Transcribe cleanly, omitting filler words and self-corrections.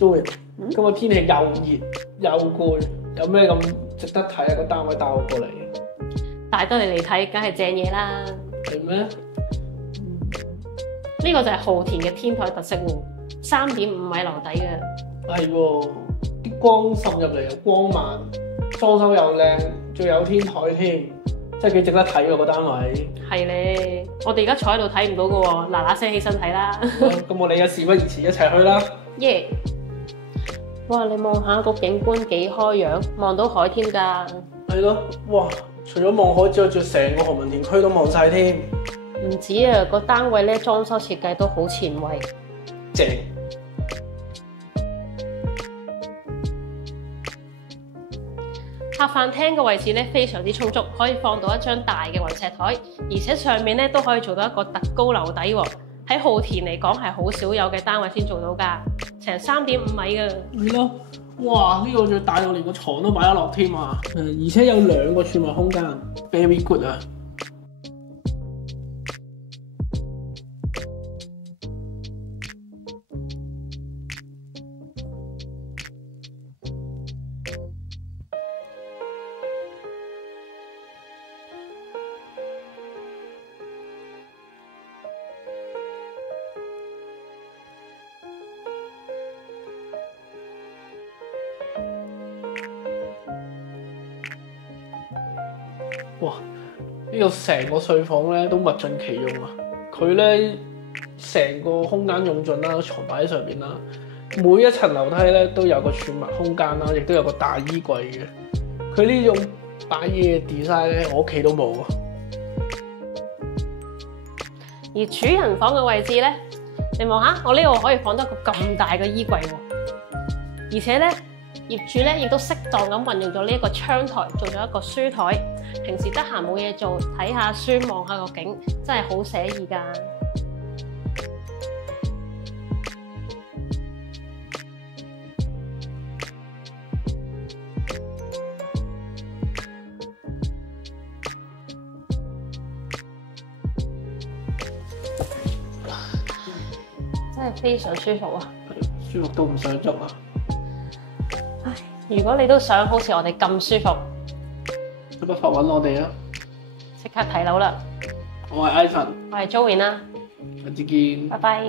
Joey，今日天氣又熱又攰，有咩咁值得睇啊？個單位帶我過嚟，帶得你嚟睇，梗係正嘢啦。係咩？呢個就係浩田嘅天台特色湖，3.5米樓底嘅。係喎，啲光滲入嚟又光猛，裝修又靚，仲有天台添，真係幾值得睇喎個單位。係咧，我哋而家坐喺度睇唔到嘅喎，嗱嗱聲起身睇啦。咁我哋嘅事不宜遲，一齊去啦。耶！哇，你望下個景觀幾開揚，望到海添㗎。係咯，哇！除咗望海之外，仲成個何文田區都望晒添，唔止啊，個單位咧裝修設計都好前衛。正。客飯廳嘅位置咧非常之充足，可以放到一張大嘅雲石台，而且上面咧都可以做到一個特高樓底喎。喺浩田嚟講係好少有嘅單位先做到㗎，成3.5米㗎。係咯，哇！呢個仲大到連個床都擺得落添啊！而且有2個儲物空間 ，very good 啊！哇！呢個成個睡房咧都物盡其用啊！佢咧成個空間用盡啦，床擺喺上邊啦，每一層樓梯咧都有個儲物空間啦，亦都有個大衣櫃嘅。佢呢種擺嘢嘅 design 咧，我屋企都冇啊！而主人房嘅位置咧，你望下，我呢度可以放得個咁大嘅衣櫃喎，而且咧業主咧亦都適當咁運用咗呢一個窗台，做咗一個書台。平時得閒冇嘢做，睇下書望下個景，真係好寫意㗎。真係非常舒服啊！舒服到唔想喐啊！唉，如果你都想好似我哋咁舒服，不妨揾我哋啊！即刻睇樓啦！我係 Ivan，我係 Joey 啦，下次見。拜拜。